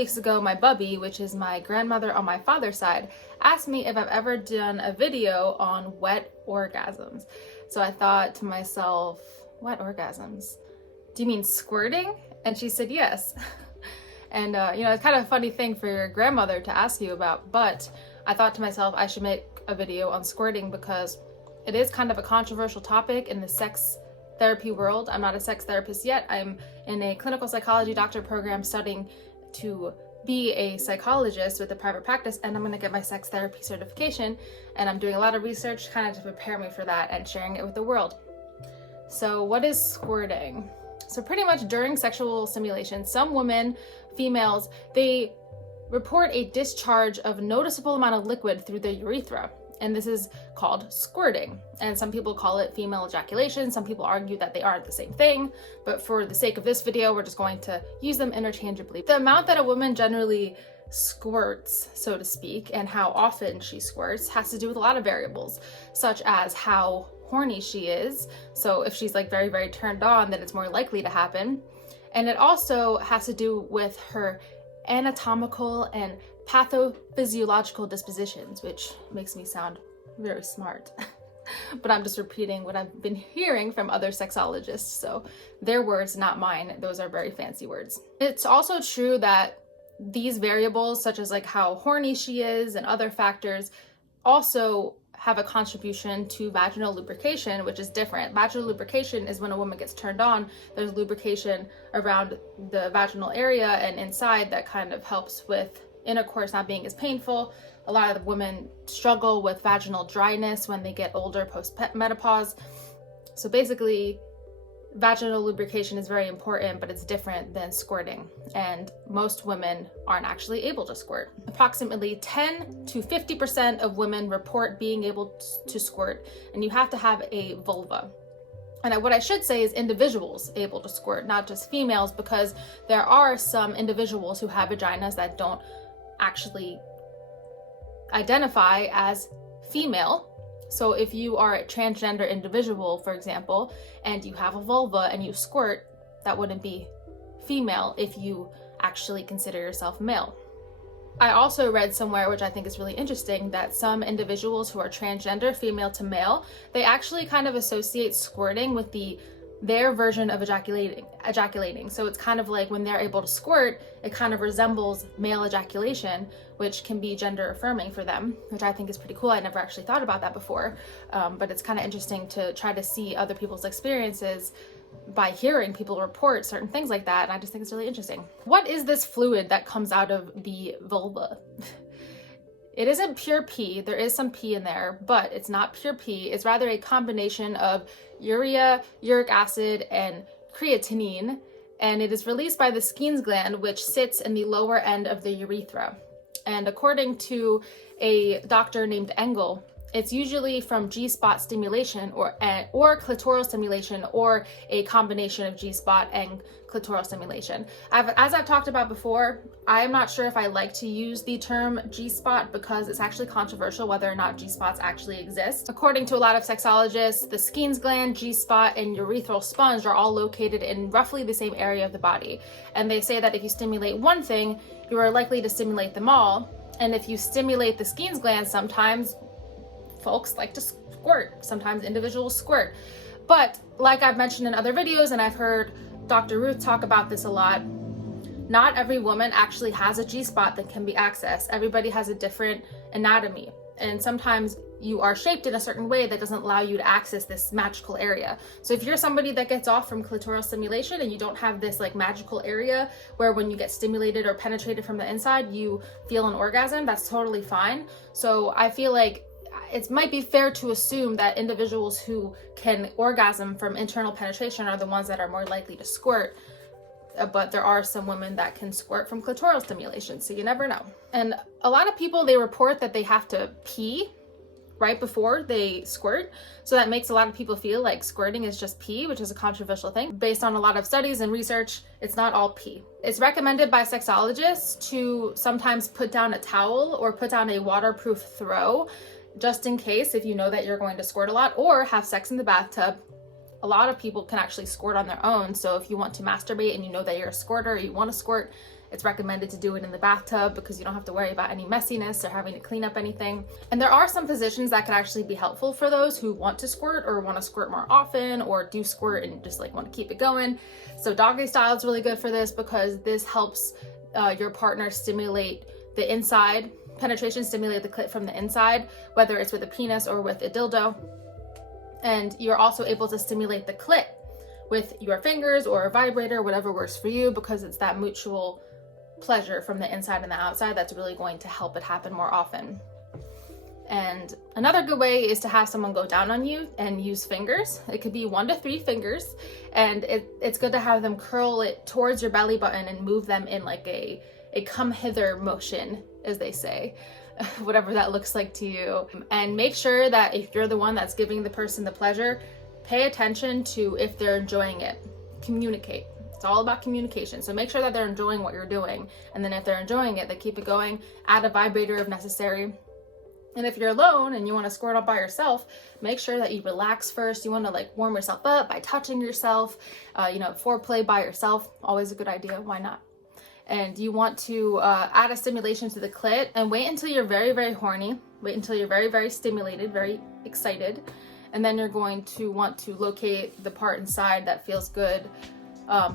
weeks ago, my bubby, which is my grandmother on my father's side, asked me if I've ever done a video on wet orgasms. So I thought to myself, wet orgasms? Do you mean squirting? And she said yes. And it's kind of a funny thing for your grandmother to ask you about, but I thought to myself I should make a video on squirting because it is kind of a controversial topic in the sex therapy world. I'm not a sex therapist yet. I'm in a clinical psychology doctor program studying to be a psychologist with a private practice, and I'm going to get my sex therapy certification, and I'm doing a lot of research kind of to prepare me for that and sharing it with the world. So what is squirting? So pretty much during sexual stimulation, some women, females, they report a discharge of noticeable amount of liquid through the urethra, and this is called squirting. And some people call it female ejaculation. Some people argue that they aren't the same thing, but for the sake of this video, we're just going to use them interchangeably. The amount that a woman generally squirts, so to speak, and how often she squirts has to do with a lot of variables, such as how horny she is. So if she's like very, very turned on, then it's more likely to happen. And it also has to do with her anatomical and pathophysiological dispositions, which makes me sound very smart. But I'm just repeating what I've been hearing from other sexologists. So their words, not mine. Those are very fancy words. It's also true that these variables, such as like how horny she is and other factors, also have a contribution to vaginal lubrication, which is different. Vaginal lubrication is when a woman gets turned on, there's lubrication around the vaginal area and inside that kind of helps with intercourse not being as painful. A lot of women struggle with vaginal dryness when they get older post-menopause. So basically, vaginal lubrication is very important, but it's different than squirting, and most women aren't actually able to squirt. Approximately 10 to 50% of women report being able to squirt, and you have to have a vulva. And what I should say is individuals able to squirt, not just females, because there are some individuals who have vaginas that don't actually identify as female. So if you are a transgender individual, for example, and you have a vulva and you squirt, that wouldn't be female if you actually consider yourself male. I also read somewhere, which I think is really interesting, that some individuals who are transgender, female to male, they actually kind of associate squirting with their version of ejaculating. So it's kind of like when they're able to squirt, it kind of resembles male ejaculation, which can be gender affirming for them, which I think is pretty cool. I never actually thought about that before, but it's kind of interesting to try to see other people's experiences by hearing people report certain things like that, and I just think it's really interesting. What is this fluid that comes out of the vulva? It isn't pure pee. There is some pee in there, but it's not pure pee. It's rather a combination of urea, uric acid, and creatinine, and it is released by the Skene's gland, which sits in the lower end of the urethra. And according to a doctor named Engel, it's usually from G-spot stimulation or clitoral stimulation, or a combination of G-spot and clitoral stimulation. As I've talked about before, I am not sure if I like to use the term G-spot because it's actually controversial whether or not G-spots actually exist. According to a lot of sexologists, the Skene's gland, G-spot, and urethral sponge are all located in roughly the same area of the body. And they say that if you stimulate one thing, you are likely to stimulate them all. And if you stimulate the Skene's gland, sometimes folks like to squirt. Sometimes individuals squirt. But like I've mentioned in other videos, and I've heard Dr. Ruth talk about this a lot, not every woman actually has a G-spot that can be accessed. Everybody has a different anatomy. And sometimes you are shaped in a certain way that doesn't allow you to access this magical area. So if you're somebody that gets off from clitoral stimulation and you don't have this like magical area where when you get stimulated or penetrated from the inside, you feel an orgasm, that's totally fine. So I feel like it might be fair to assume that individuals who can orgasm from internal penetration are the ones that are more likely to squirt, but there are some women that can squirt from clitoral stimulation, so you never know. And a lot of people, they report that they have to pee right before they squirt, so that makes a lot of people feel like squirting is just pee, which is a controversial thing. Based on a lot of studies and research, it's not all pee. It's recommended by sexologists to sometimes put down a towel or put down a waterproof throw, just in case, if you know that you're going to squirt a lot, or have sex in the bathtub. A lot of people can actually squirt on their own, so if you want to masturbate and you know that you're a squirter, you want to squirt, It's recommended to do it in the bathtub because you don't have to worry about any messiness or having to clean up anything. And there are some positions that can actually be helpful for those who want to squirt or want to squirt more often, or do squirt and just like want to keep it going. So doggy style is really good for this because this helps your partner stimulate the inside, penetration, stimulate the clit from the inside, whether it's with a penis or with a dildo. And you're also able to stimulate the clit with your fingers or a vibrator, whatever works for you, because it's that mutual pleasure from the inside and the outside that's really going to help it happen more often. And another good way is to have someone go down on you and use fingers. It could be 1 to 3 fingers, and it's good to have them curl it towards your belly button and move them in like a come hither motion, as they say, whatever that looks like to you. And make sure that if you're the one that's giving the person the pleasure, pay attention to if they're enjoying it. Communicate. It's all about communication. So make sure that they're enjoying what you're doing. And then if they're enjoying it, they keep it going. Add a vibrator if necessary. And if you're alone and you want to squirt all by yourself, make sure that you relax first. You want to like warm yourself up by touching yourself. Foreplay by yourself, always a good idea. Why not? And you want to add a stimulation to the clit and wait until you're very, very horny. Wait until you're very, very stimulated, very excited. And then you're going to want to locate the part inside that feels good,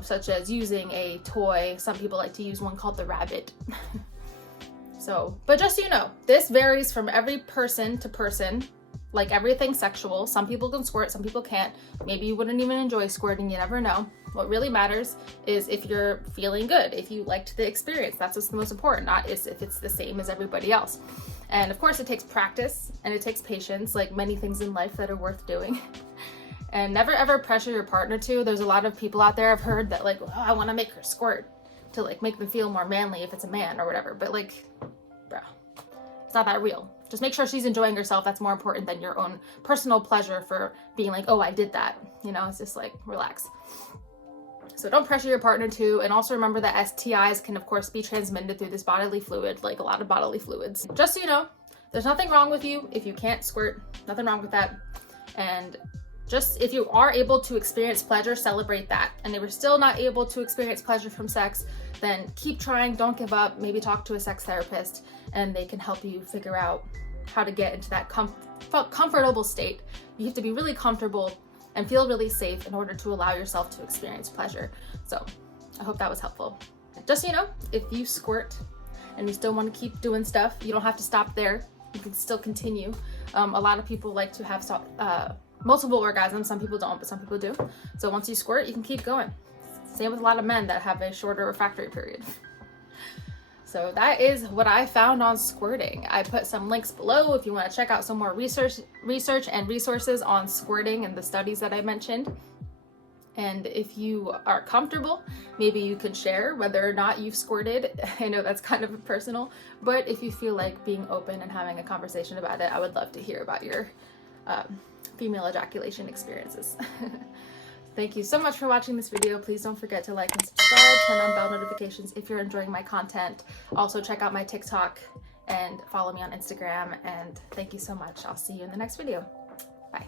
such as using a toy. Some people like to use one called the rabbit. But just so you know, this varies from every person to person, like everything sexual. Some people can squirt, some people can't. Maybe you wouldn't even enjoy squirting, you never know. What really matters is if you're feeling good, if you liked the experience. That's what's the most important, not if it's the same as everybody else. And of course it takes practice and it takes patience, like many things in life that are worth doing. And never ever pressure your partner to. There's a lot of people out there I've heard that like, oh, I want to make her squirt to like make them feel more manly if it's a man or whatever. But like, bro, it's not that real. Just make sure she's enjoying herself. That's more important than your own personal pleasure for being like, oh, I did that. It's just like, relax. So don't pressure your partner to. And also remember that STIs can of course be transmitted through this bodily fluid, like a lot of bodily fluids. Just so you know, there's nothing wrong with you if you can't squirt. Nothing wrong with that. And just if you are able to experience pleasure, celebrate that. And if you're still not able to experience pleasure from sex, then keep trying, don't give up. Maybe talk to a sex therapist and they can help you figure out how to get into that comfortable state. You have to be really comfortable and feel really safe in order to allow yourself to experience pleasure. So I hope that was helpful. Just so you know, if you squirt and you still want to keep doing stuff, you don't have to stop there. You can still continue. A lot of people like to have multiple orgasms. Some people don't, but some people do. So once you squirt, you can keep going. Same with a lot of men that have a shorter refractory period. So that is what I found on squirting. I put some links below if you want to check out some more research and resources on squirting and the studies that I mentioned. And if you are comfortable, maybe you can share whether or not you've squirted. I know that's kind of personal, but if you feel like being open and having a conversation about it, I would love to hear about your female ejaculation experiences. Thank you so much for watching this video. Please don't forget to like and subscribe, turn on bell notifications if you're enjoying my content. Also check out my TikTok and follow me on Instagram. And thank you so much. I'll see you in the next video. Bye.